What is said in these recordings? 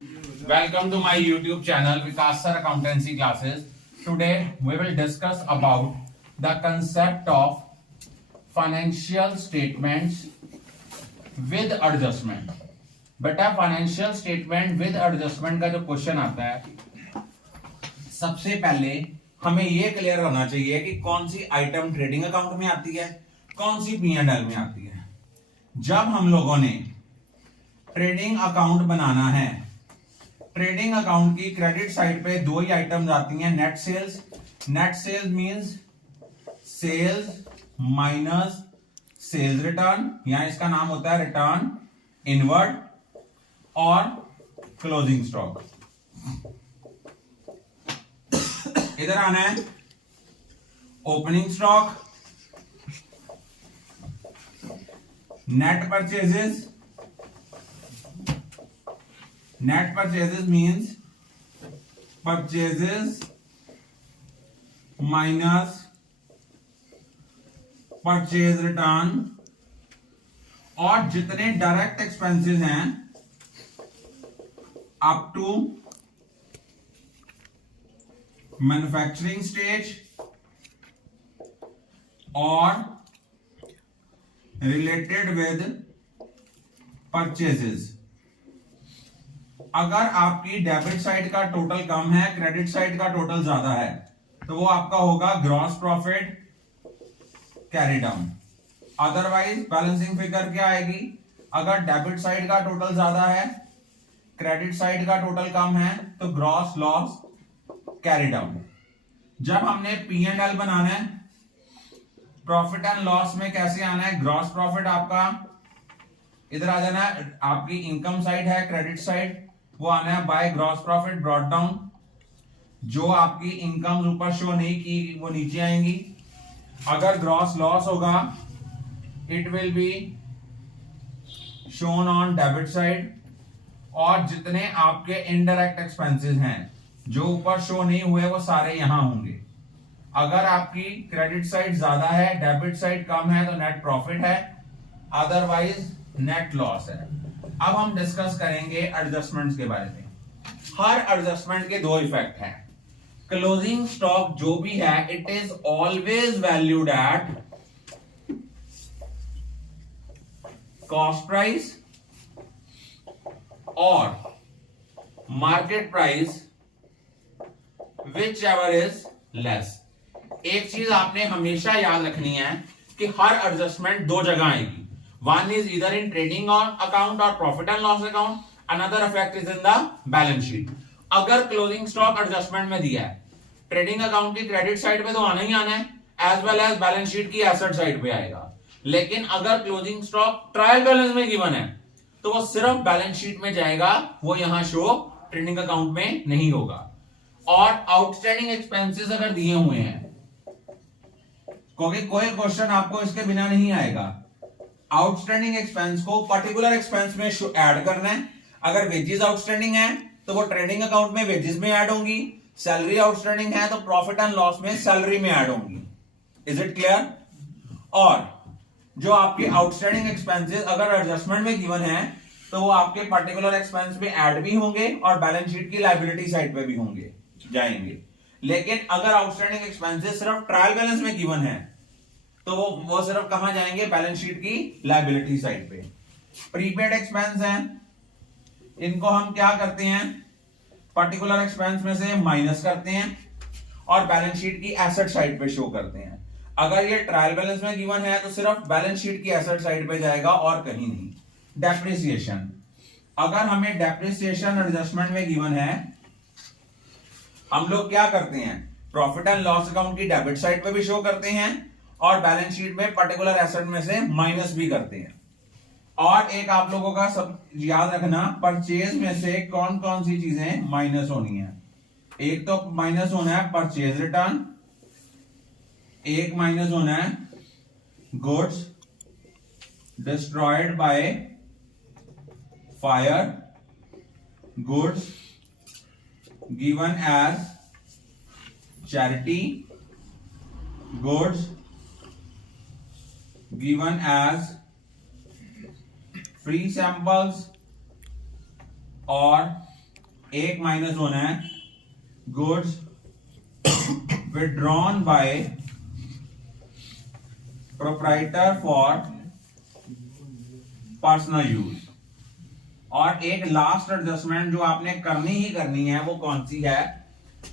Welcome to my YouTube channel Vikas Sir Accountancy Classes. Today we will discuss about the concept of financial statements with adjustment. बेटा financial statement with adjustment का जो question आता है, सबसे पहले हमें यह क्लियर होना चाहिए कि कौन सी आइटम ट्रेडिंग अकाउंट में आती है, कौन सी P&L में आती है। जब हम लोगों ने ट्रेडिंग अकाउंट बनाना है, ट्रेडिंग अकाउंट की क्रेडिट साइड पे दो ही आइटम्स आती हैं, net sales. Net sales means sales minus sales return, यहां इसका नाम होता है रिटर्न इनवर्ड, और क्लोजिंग स्टॉक। इधर आना है opening stock, net purchases. Net purchases means purchases minus purchase return, और जितने डायरेक्ट एक्सपेंसेस हैं अप टू मैन्युफैक्चरिंग स्टेज और रिलेटेड विद परचेजेस। अगर आपकी डेबिट साइड का टोटल कम है, क्रेडिट साइड का टोटल ज्यादा है, तो वो आपका होगा gross profit carry down. Otherwise balancing figure क्या आएगी? अगर डेबिट साइड का टोटल ज्यादा है, क्रेडिट साइड का टोटल कम है, तो ग्रॉस लॉस कैरी डाउन। जब हमने P&L बनाना है, प्रॉफिट एंड लॉस में कैसे आना है? ग्रॉस प्रॉफिट आपका इधर आ जाना है, आपकी इनकम साइड है, क्रेडिट साइड वो आना है by gross profit brought down. जो आपकी इनकम ऊपर शो नहीं की वो नीचे आएंगी। अगर ग्रॉस लॉस होगा, it will be shown on debit side, और जितने आपके इनडायरेक्ट एक्सपेंसेस हैं जो ऊपर शो नहीं हुए वो सारे यहां होंगे। अगर आपकी क्रेडिट साइड ज्यादा है, डेबिट साइड कम है, तो नेट प्रॉफिट है, अदरवाइज नेट लॉस है। अब हम डिस्कस करेंगे एडजस्टमेंट्स के बारे में। हर एडजस्टमेंट के दो इफेक्ट हैं। क्लोजिंग स्टॉक जो भी है, it is always valued at cost price और market price whichever is less. एक चीज आपने हमेशा याद रखनी है कि हर एडजस्टमेंट दो जगह आएगी। वन इज इधर इन ट्रेडिंग अकाउंट और profit and loss account, another effect is in the balance sheet. अगर क्लोजिंग स्टॉक एडजस्टमेंट में दिया है, ट्रेडिंग अकाउंट की क्रेडिट साइड पे तो आना ही आना है, as well as balance sheet की एसेट साइड पे आएगा। लेकिन अगर क्लोजिंग स्टॉक ट्रायल बैलेंस में गिवन है, तो वो सिर्फ बैलेंस शीट में जाएगा, वो यहां शो ट्रेडिंग अकाउंट में नहीं होगा। और आउटस्टैंडिंग एक्सपेंसेस अगर दिए हुए हैं, क्योंकि कोई क्वेश्चन आपको इसके बिना नहीं आएगा, आउटस्टैंडिंग एक्सपेंस को पर्टिकुलर एक्सपेंस में ऐड करना है। अगर वेजेस आउटस्टैंडिंग है तो वो ट्रेडिंग अकाउंट में वेजेस में ऐड होंगी, सैलरी आउटस्टैंडिंग है तो प्रॉफिट एंड लॉस में सैलरी में ऐड होंगी। Is it clear? और जो आपके आउटस्टैंडिंग एक्सपेंसेस अगर एडजस्टमेंट में गिवन है, तो वो आपके पर्टिकुलर एक्सपेंस में ऐड भी होंगे और बैलेंस शीट की लायबिलिटी साइड पे भी होंगे, जाएंगे। लेकिन अगर आउटस्टैंडिंग एक्सपेंसेस सिर्फ ट्रायल बैलेंस में गिवन है, तो वो सिर्फ कहां जाएंगे? बैलेंस शीट की लायबिलिटी साइड पे। प्रीपेड एक्सपेंस हैं, इनको हम क्या करते हैं? पर्टिकुलर एक्सपेंस में से माइनस करते हैं और बैलेंस शीट की एसेट साइड पे शो करते हैं। अगर ये ट्रायल बैलेंस में गिवन है तो सिर्फ बैलेंस शीट की एसेट साइड पे जाएगा और कहीं नहीं। डेप्रिसिएशन, अगर हमें डेप्रिसिएशन एडजस्टमेंट में गिवन है, हम लोग क्या करते हैं? प्रॉफिट एंड लॉस अकाउंट की डेबिट साइड पे भी शो करते हैं और बैलेंस शीट में पर्टिकुलर एसेट में से माइनस भी करते हैं। और एक आप लोगों का सब याद रखना, परचेज में से कौन कौन सी चीजें माइनस होनी है। एक तो माइनस होना है परचेज रिटर्न, एक माइनस होना है goods destroyed by fire, goods given as charity, goods given as free samples or एक माइनस होना है goods withdrawn by proprietor for personal use. और एक लास्ट एडजस्टमेंट जो आपने करनी ही करनी है वो कौन सी है,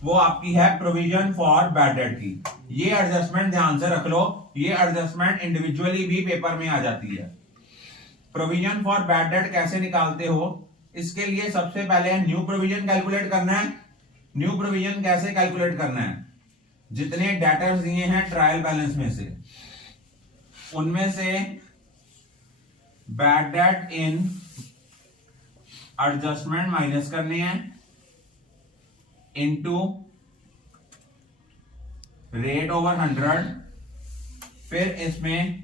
वो आपकी है प्रोविजन फॉर बैड डेट की। ये एडजस्टमेंट ध्यान से रख लो, ये एडजस्टमेंट इंडिविजुअली भी पेपर में आ जाती है। प्रोविजन फॉर बैड डेट कैसे निकालते हो, इसके लिए सबसे पहले न्यू प्रोविजन कैलकुलेट करना है। न्यू प्रोविजन कैसे कैलकुलेट करना है, जितने डेटर्स दिए हैं ट्रायल बैलेंस में से, उनमें से bad debt in adjustment minus करने हैं इनटू रेट ओवर 100, फिर इसमें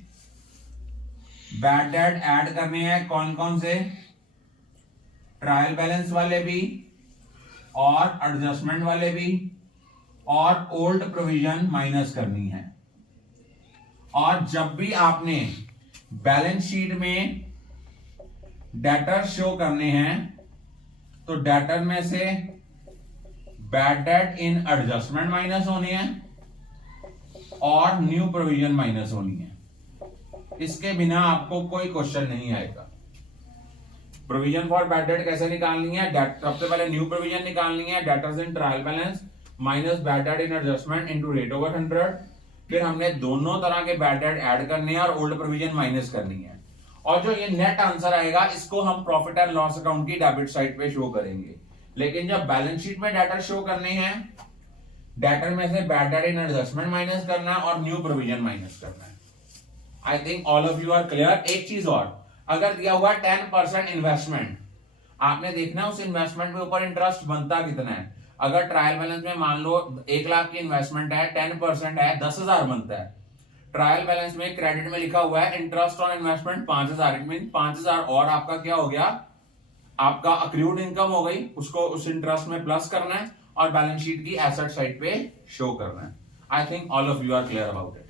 बैड डेट ऐड करने हैं कौन कौन से, ट्रायल बैलेंस वाले भी और एडजस्टमेंट वाले भी, और ओल्ड प्रोविजन माइनस करनी है। और जब भी आपने बैलेंस शीट में डेटर शो करने हैं तो डेटर में से bad debt in adjustment minus होने हैं और न्यू प्रोविजन माइनस होनी है। इसके बिना आपको कोई क्वेश्चन नहीं आएगा। प्रोविजन फॉर बैड डेट कैसे निकालनी है, सबसे पहले न्यू प्रोविजन निकालनी है, debtors in trial balance minus bad debt in adjustment into rate over 100। फिर हमने दोनों तरह के बैड डेट ऐड करने हैं और ओल्ड प्रोविजन माइनस करनी है। और जो ये नेट आंसर आएगा इसको हम प्रॉफिट एंड लॉस अकाउंट की डेबिट साइड पे शो करेंगे। लेकिन जब बैलेंस शीट में डेटर शो करने हैं, डेटर में से bad debt in adjustment minus करना है और न्यू प्रोविजन माइनस करना है। I think all of you are clear. एक चीज और, अगर दिया हुआ 10% इन्वेस्टमेंट, आपने देखना उस इन्वेस्टमेंट के ऊपर इंटरेस्ट बनता कितना है। अगर ट्रायल बैलेंस में मान लो 1 लाख की इन्वेस्टमेंट है, 10% है, 10,000 बनता है। ट्रायल बैलेंस में क्रेडिट में लिखा हुआ है interest on investment 5,000, it mean 5,000 और आपका क्या हो गया, आपका अक्रूड इनकम हो गई, उसको उस इंटरेस्ट में प्लस करना है और बैलेंस शीट की एसेट साइड पे शो करना है। I think all of you are clear about it.